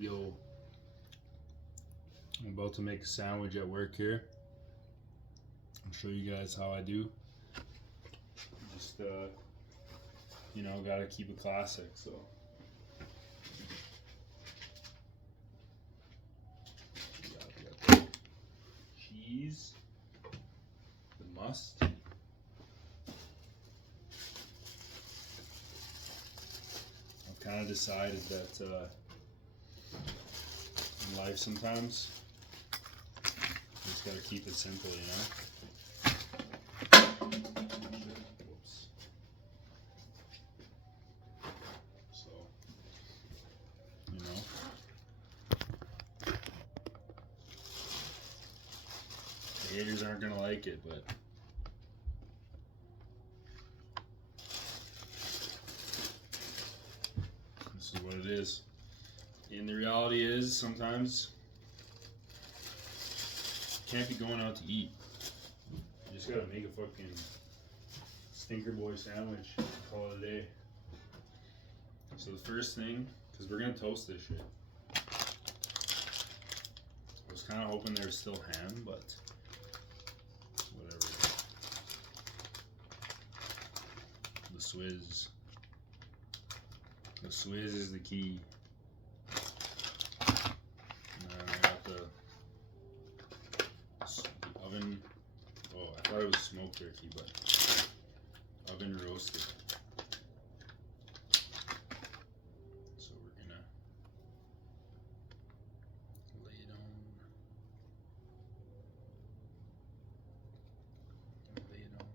Yo, I'm about to make a sandwich at work here. I'll show you guys how I do. Just, gotta keep it classic, so. We got the cheese, the must. I've kind of decided that in life sometimes you just gotta keep it simple, you know? Whoops. So, you know. The haters aren't gonna like it, but this is what it is. And the reality is, sometimes you can't be going out to eat. You just gotta make a fucking stinker boy sandwich and call it a day. So the first thing, because we're gonna toast this shit. I was kind of hoping there was still ham, but whatever. The Swizz. The Swizz is the key. I got the oven. Oh, I thought it was smoked turkey, but oven roasted. So we're gonna lay it on. Lay it on.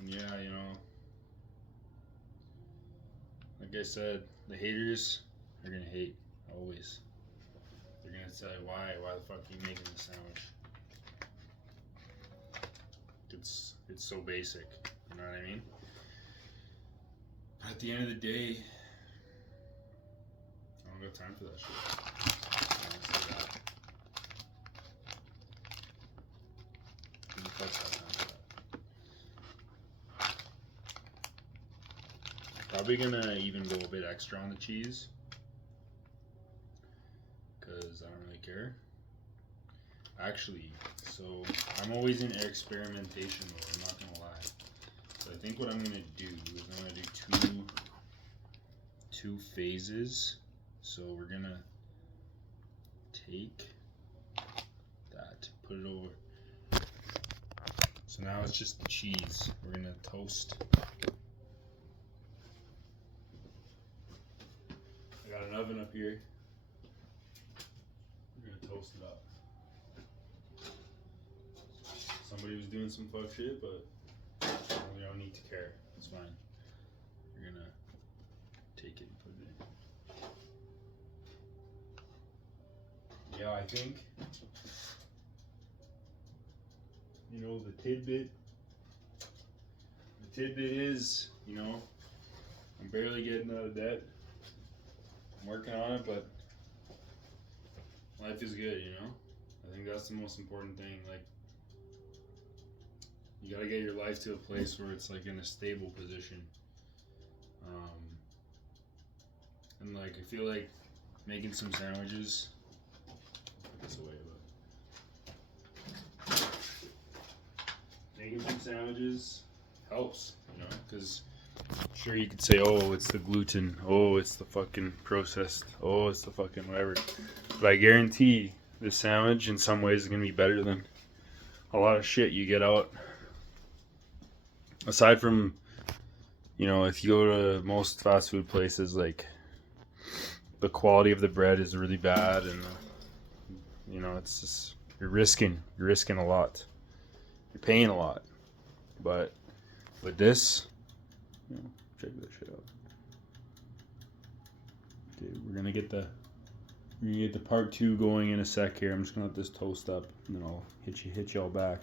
And yeah, you know, like I said, the haters are gonna hate always. They're gonna say, why the fuck are you making this sandwich? It's so basic, you know what I mean? But at the end of the day, I don't got time for that shit. Honestly, who the fuck's got time for that? Probably gonna even go a bit extra on the cheese, because I don't really care. Actually, so I'm always in experimentation mode, I'm not gonna lie. So I think what I'm gonna do is I'm gonna do two phases. So we're gonna take that, put it over. So now it's just the cheese. We're gonna toast. I got an oven up here. We're gonna toast it up. Somebody was doing some fuck shit, but we don't need to care. It's fine. We're gonna take it and put it in. Yeah, I think, you know, the tidbit is, you know, I'm barely getting out of debt. I'm working on it, but life is good, you know? I think that's the most important thing. Like, you gotta get your life to a place where it's like in a stable position. And like, I feel like making some sandwiches, put this away, but making some sandwiches helps, you know, because sure you could say, oh, it's the gluten, oh, it's the fucking processed, oh, it's the fucking whatever, but I guarantee this sandwich in some ways is gonna be better than a lot of shit you get out. Aside from, you know, if you go to most fast food places, like, the quality of the bread is really bad, and you know, it's just, you're risking a lot, you're paying a lot. But with this, you know, check that shit out. Okay, we're gonna get the part 2 going in a sec here. I'm just gonna let this toast up, and then I'll hit y'all back.